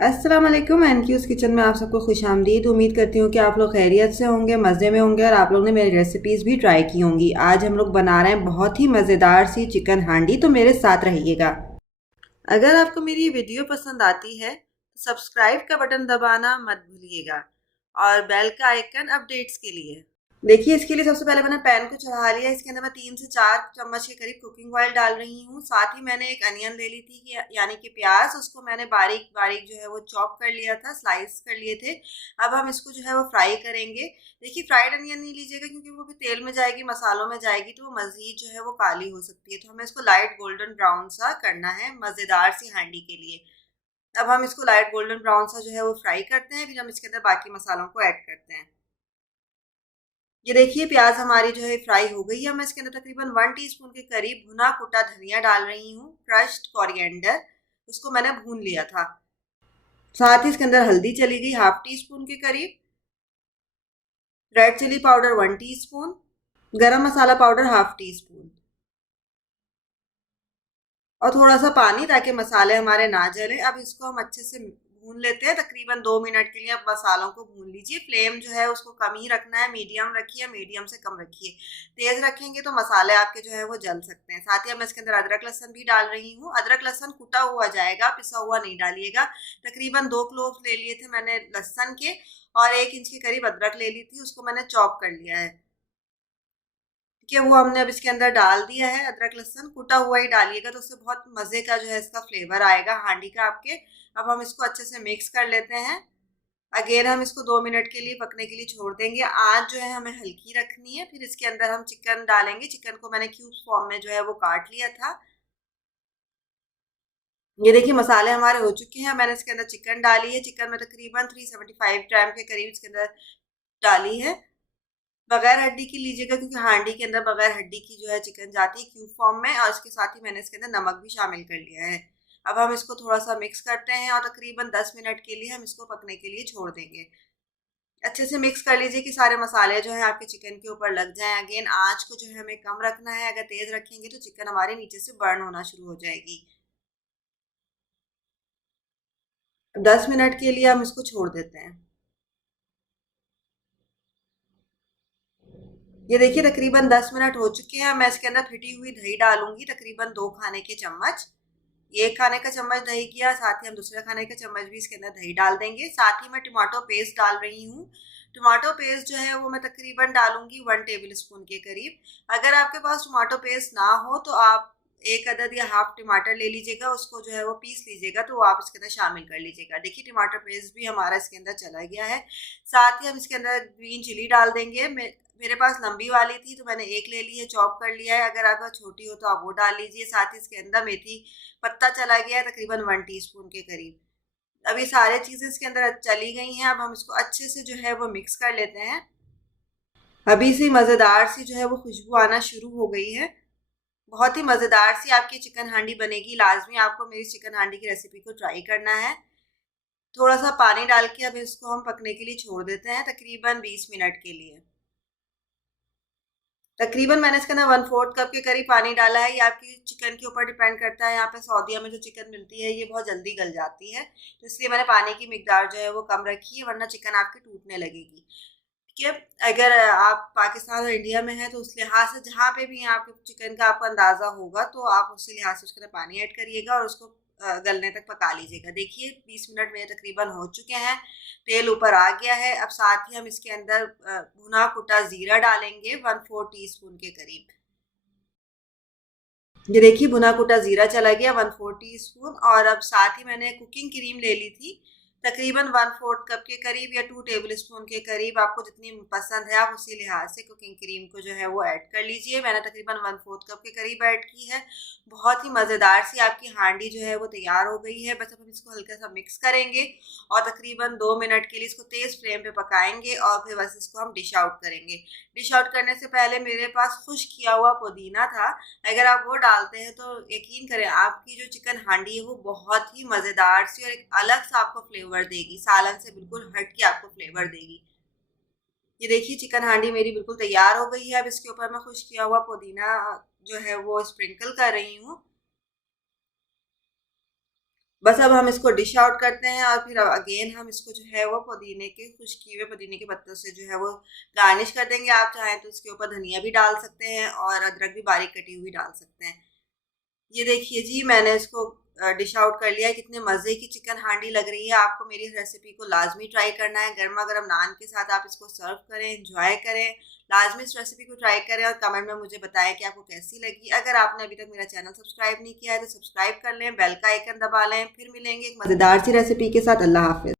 अस्सलाम वालेकुम। एनक्यूज़ किचन में आप सबको खुश आमदीद। उम्मीद करती हूँ कि आप लोग खैरियत से होंगे, मज़े में होंगे और आप लोग ने मेरी रेसिपीज़ भी ट्राई की होंगी। आज हम लोग बना रहे हैं बहुत ही मज़ेदार सी चिकन हांडी, तो मेरे साथ रहिएगा। अगर आपको मेरी वीडियो पसंद आती है तो सब्सक्राइब का बटन दबाना मत भूलिएगा और बेल का आइकन अपडेट्स के लिए। देखिए, इसके लिए सबसे पहले मैंने पैन को चढ़ा लिया। इसके अंदर मैं 3 से 4 चम्मच के करीब कुकिंग ऑयल डाल रही हूँ। साथ ही मैंने एक अनियन ले ली थी यानी कि प्याज, उसको मैंने बारीक बारीक जो है वो चॉप कर लिया था, स्लाइस कर लिए थे। अब हम इसको जो है वो फ्राई करेंगे। देखिए, फ्राइड अनियन नहीं लीजिएगा क्योंकि वो भी तेल में जाएगी, मसालों में जाएगी तो वो मज़ीद जो है वो काली हो सकती है। तो हमें इसको लाइट गोल्डन ब्राउन सा करना है मज़ेदार सी हांडी के लिए। अब हम इसको लाइट गोल्डन ब्राउन सा जो है वो फ्राई करते हैं, फिर हम इसके अंदर बाकी मसालों को ऐड करते हैं। ये देखिए, प्याज हमारी जो है फ्राई हो गई है। मैं इसके अंदर तकरीबन 1 टीस्पून के करीब भुना कुटा धनिया डाल रही हूँ, क्रश्ड कोरिएंडर, उसको मैंने भून लिया था। साथ ही इसके अंदर हल्दी चली गई ½ टीस्पून के करीब, रेड चिली पाउडर 1 टीस्पून, गरम मसाला पाउडर ½ टीस्पून और थोड़ा सा पानी ताकि मसाले हमारे ना जले। अब इसको हम अच्छे से भून लेते हैं, तकरीबन 2 मिनट के लिए। अब मसालों को भून लीजिए। फ्लेम जो है उसको कम ही रखना है, मीडियम रखिए, मीडियम से कम रखिए। तेज रखेंगे तो मसाले आपके जो है वो जल सकते हैं। साथ ही मैं इसके अंदर अदरक लहसन भी डाल रही हूँ। अदरक लहसन कुटा हुआ जाएगा, पिसा हुआ नहीं डालिएगा। तकरीबन 2 क्लोव ले लिए थे मैंने लहसन के और 1 इंच के करीब अदरक ले ली थी, उसको मैंने चॉप कर लिया है कि वो हमने अब इसके अंदर डाल दिया है। अदरक लहसुन कुटा हुआ ही डालिएगा तो उससे बहुत मज़े का जो है इसका फ्लेवर आएगा हांडी का आपके। अब हम इसको अच्छे से मिक्स कर लेते हैं। अगेन हम इसको 2 मिनट के लिए पकने के लिए छोड़ देंगे। आँच जो है हमें हल्की रखनी है। फिर इसके अंदर हम चिकन डालेंगे। चिकन को मैंने क्यूब्स फॉर्म में जो है वो काट लिया था। ये देखिए, मसाले हमारे हो चुके हैं। मैंने इसके अंदर चिकन डाली है। चिकन में तकरीबन 375 ग्राम के करीब इसके अंदर डाली है। बगैर हड्डी की लीजिएगा क्योंकि हांडी के अंदर बगैर हड्डी की जो है चिकन जाती है क्यूब फॉर्म में, और इसके साथ ही मैंने इसके अंदर नमक भी शामिल कर लिया है। अब हम इसको थोड़ा सा मिक्स करते हैं और तकरीबन 10 मिनट के लिए हम इसको पकने के लिए छोड़ देंगे। अच्छे से मिक्स कर लीजिए कि सारे मसाले जो है आपके चिकन के ऊपर लग जाएं। अगेन आँच को जो है हमें कम रखना है। अगर तेज रखेंगे तो चिकन हमारे नीचे से बर्न होना शुरू हो जाएगी। 10 मिनट के लिए हम इसको छोड़ देते हैं। ये देखिए, तकरीबन 10 मिनट हो चुके हैं। मैं इसके अंदर फिटी हुई दही डालूंगी, तकरीबन 2 खाने के चम्मच। ये 1 खाने का चम्मच दही किया, साथ ही हम दूसरे खाने का चम्मच भी इसके अंदर दही डाल देंगे। साथ ही मैं टमाटो पेस्ट डाल रही हूँ। टमाटो पेस्ट जो है वो मैं तकरीबन डालूंगी 1 टेबल स्पून के करीब। अगर आपके पास टमाटो पेस्ट ना हो तो आप 1 अदद या हाफ टमाटर ले लीजिएगा, उसको जो है वो पीस लीजिएगा तो वो आप इसके अंदर शामिल कर लीजिएगा। देखिए, टमाटर पेस्ट भी हमारा इसके अंदर चला गया है। साथ ही हम इसके अंदर ग्रीन चिली डाल देंगे। मेरे पास लंबी वाली थी तो मैंने एक ले ली है, चॉप कर लिया है। अगर आपका छोटी हो तो आप वो डाल लीजिए। साथ ही इसके अंदर मेथी पत्ता चला गया है, तकरीबन 1 टीस्पून के करीब। अब ये सारे चीज़ें इसके अंदर चली गई हैं। अब हम इसको अच्छे से जो है वो मिक्स कर लेते हैं। अभी से मज़ेदार सी जो है वो खुशबू आना शुरू हो गई है। बहुत ही मज़ेदार सी आपकी चिकन हांडी बनेगी। लाजमी आपको मेरी चिकन हांडी की रेसिपी को ट्राई करना है। थोड़ा सा पानी डाल के अब इसको हम पकने के लिए छोड़ देते हैं, तकरीबन 20 मिनट के लिए। तकरीबन मैंने इसके अंदर 1/4 कप के करीब पानी डाला है। ये आपकी चिकन के ऊपर डिपेंड करता है। यहाँ पे सऊदीया में जो चिकन मिलती है ये बहुत जल्दी गल जाती है, तो इसलिए मैंने पानी की मिकदार जो है वो कम रखी है, वरना चिकन आपकी टूटने लगेगी। ठीक है, अगर आप पाकिस्तान और इंडिया में हैं तो उस लिहाज से जहाँ पे भी आपके चिकन का आपको अंदाज़ा होगा तो आप उसी लिहाज से उसके अंदर पानी ऐड करिएगा और उसको गलने तक पका लीजिएगा। देखिए, 20 मिनट मेरे तकरीबन हो चुके हैं। तेल ऊपर आ गया है। अब साथ ही हम इसके अंदर भुना कुटा ज़ीरा डालेंगे 1/4 टीस्पून के करीब। ये देखिए, भुना कुटा ज़ीरा चला गया 1/4 टीस्पून। और अब साथ ही मैंने कुकिंग क्रीम ले ली थी, तकरीबन 1/4 कप के करीब या 2 टेबल स्पून के करीब। आपको जितनी पसंद है आप उसी लिहाज से कुकिंग क्रीम को जो है वो ऐड कर लीजिए। मैंने तकरीबन 1/4 कप के करीब ऐड की है। बहुत ही मज़ेदार सी आपकी हांडी जो है वो तैयार हो गई है। बस अब हम इसको हल्का सा मिक्स करेंगे और तकरीबन 2 मिनट के लिए इसको तेज़ फ्लेम पे पकाएंगे और फिर बस इसको हम डिश आउट करेंगे। डिश आउट करने से पहले मेरे पास खुश्क किया हुआ पुदीना था। अगर आप वो डालते हैं तो यकीन करें आपकी जो चिकन हांडी है वो बहुत ही मज़ेदार सी और एक अलग सा आपको फ्लेवर देगी, सालन से बिल्कुल हट के आपको फ्लेवर देगी। ये देखिए, चिकन हांडी मेरी बिल्कुल तैयार हो गई है। अब इसके ऊपर मैं खुश्क किया हुआ पुदीना जो है वो स्प्रिंकल कर रही हूँ। बस अब हम इसको डिश आउट करते हैं और फिर अगेन हम इसको जो है वो पुदीने के खुश किए हुए पुदीने के पत्तों से जो है वो गार्निश कर देंगे। आप चाहें तो उसके ऊपर धनिया भी डाल सकते हैं और अदरक भी बारीक कटी हुई डाल सकते हैं। ये देखिए जी, मैंने इसको डिश आउट कर लिया है। कितने मज़े की चिकन हांडी लग रही है। आपको मेरी इस रेसिपी को लाजमी ट्राई करना है। गर्मा गर्म नान के साथ आप इसको सर्व करें, एंजॉय करें। लाजमी इस रेसिपी को ट्राई करें और कमेंट में मुझे बताएं कि आपको कैसी लगी। अगर आपने अभी तक मेरा चैनल सब्सक्राइब नहीं किया है तो सब्सक्राइब कर लें, बेल का आइकन दबा लें। फिर मिलेंगे एक मज़ेदार सी रेसिपी के साथ। अल्लाह हाफिज़।